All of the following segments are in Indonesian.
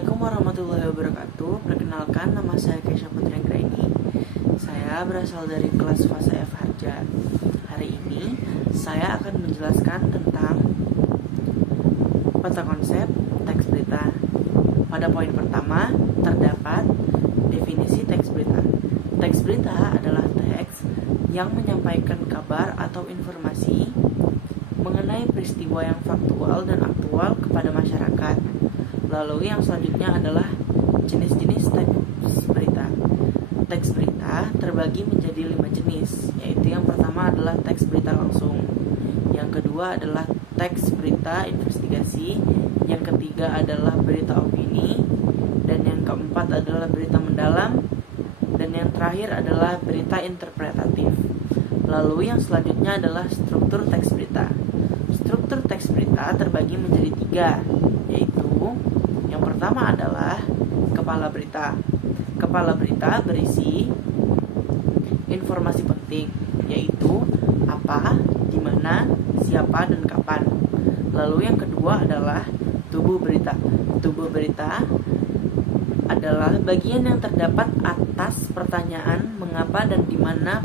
Assalamualaikum warahmatullahi wabarakatuh. Perkenalkan, nama saya Kesha Putri Anggraini. Saya berasal dari kelas fase F Harja. Hari ini saya akan menjelaskan tentang peta konsep teks berita. Pada poin pertama terdapat definisi teks berita. Teks berita adalah teks yang menyampaikan kabar atau informasi mengenai peristiwa yang faktual dan aktual kepada masyarakat. Lalu yang selanjutnya adalah jenis-jenis teks berita. Teks berita terbagi menjadi 5 jenis, yaitu yang pertama adalah teks berita langsung, yang kedua adalah teks berita investigasi, yang ketiga adalah berita opini, dan yang keempat adalah berita mendalam, dan yang terakhir adalah berita interpretatif. Lalu yang selanjutnya adalah struktur teks berita. Struktur teks berita terbagi menjadi 3, yaitu yang pertama adalah kepala berita. Kepala berita berisi informasi penting, yaitu apa, di mana, siapa, dan kapan. Lalu yang kedua adalah tubuh berita. Tubuh berita adalah bagian yang terdapat atas pertanyaan mengapa dan di mana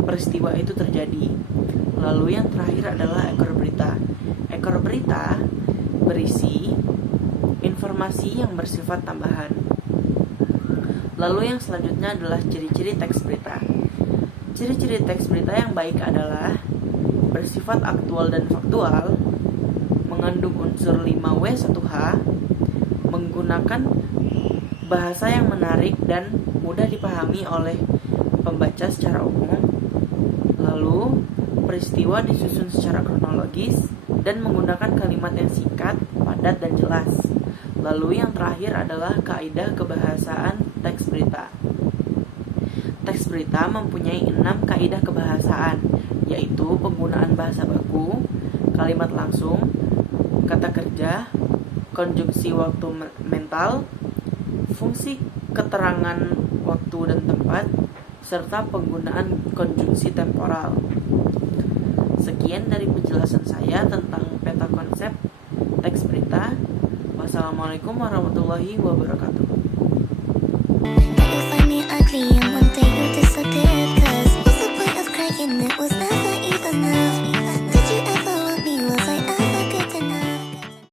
peristiwa itu terjadi. Lalu yang terakhir adalah ekor berita. Ekor berita berisi informasi yang bersifat tambahan. Lalu yang selanjutnya adalah ciri-ciri teks berita. Ciri-ciri teks berita yang baik adalah bersifat aktual dan faktual, mengandung unsur 5W1H, menggunakan bahasa yang menarik dan mudah dipahami oleh pembaca secara umum. Lalu peristiwa disusun secara kronologis dan menggunakan kalimat yang singkat, padat, dan jelas. Lalu yang terakhir adalah kaidah kebahasaan teks berita. Teks berita mempunyai 6 kaidah kebahasaan, yaitu penggunaan bahasa baku, kalimat langsung, kata kerja, konjungsi waktu mental, fungsi keterangan waktu dan tempat, serta penggunaan konjungsi temporal. Sekian dari penjelasan saya tentang peta konsep teks berita. Wassalamualaikum warahmatullahi wabarakatuh.